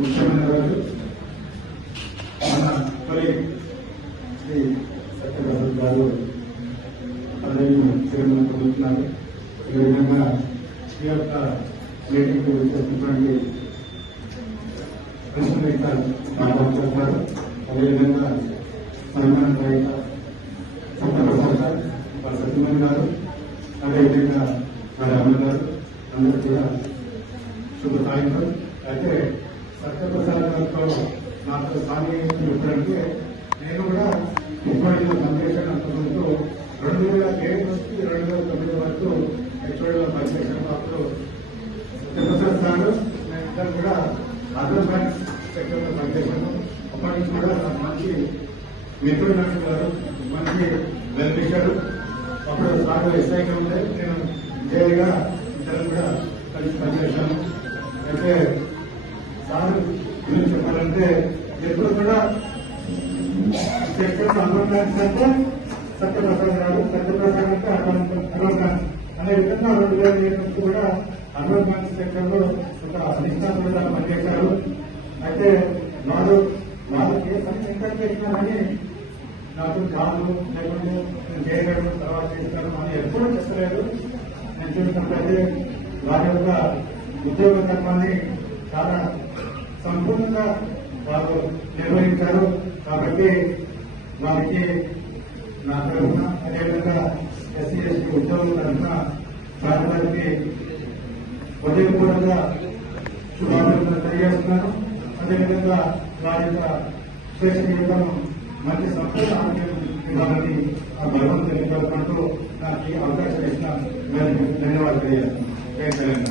ముఖ్యమైన రోజు మన తొలి శ్రీ సత్యప్రసాద్ గారు పదవిని చైర్మన్ పొందుతున్నారు ఈ విధంగా ఈ యొక్క మీటింగ్ చేసినటువంటి కృష్ణ మాట్లాడుతున్నారు అదేవిధంగా సన్మాన రహిత సత్యప్రసాద్ గారు వారి సత్యమణి గారు అదేవిధంగా వారి అమ్మ గారు అందరూ కూడా శుభ సాయంత్రం. అయితే సత్యప్రసాద్ గారితో నాతో సామీప్యం ఎప్పుడంటే నేను కూడా ఉమ్మడిలో పనిచేసిన అంతకుముందు రెండు వేల ఏడు నుంచి రెండు వేల తొమ్మిది వరకు హెచ్ఓడిలో పనిచేసిన పాత్ర సత్యప్రసాద్ గారు నేను కూడా అదర్ బ్యాంక్స్ సెక్టర్లో పనిచేశాను అప్పటి నుంచి కూడా మంచి మిత్రుడు నాకు గారు మంచి వెల్ఫిషర్ అప్పుడు సాగు ఎస్ఐగా ఉండే. నేను విజయగా ఇద్దరు కూడా కలిసి పనిచేశాను అయితే సార్ చెప్పాలంటే ఎప్పుడు కూడా సెక్టర్ అనుభవం చక్కెర సత్యప్రసాద్ చక్కెర సత్యప్రసాద్ అంటే అనుభవం అనే విధంగా రెండు వేల ఏడు కూడా అనుభవం చక్కెరలో ఒక నిష్ణాతులుగా పనిచేశారు. అయితే నాడు వారు ఏ సమయం ఇంకా చేసినారని నాకు కాదు లేకుంటే నేను చేయగలను తర్వాత చేస్తాను అని ఎప్పుడూ చెప్పలేదు. నేను చూసినట్లయితే వారి యొక్క ఉద్యోగ ధర్మాన్ని చాలా సంపూర్ణంగా వారు నిర్వహించారు. కాబట్టి వారికి నా తరఫున అదేవిధంగా ఎస్సీ ఎస్టీ ఉద్యోగుల తరఫున సార్ గారికి ఉదయపూర్వకంగా శుభాకాంక్షలు తెలియజేస్తున్నాను. అదేవిధంగా వారి యొక్క శ్రేష్ఠ జీవితం మంచి సంపూర్ణ ఆరోగ్యం ఇవ్వాలని ఆ భగవంతుని కోరుకుంటూ నాకు ఈ అవకాశం ఇచ్చిన ధన్యవాదాలు తెలియజేస్తున్నాను.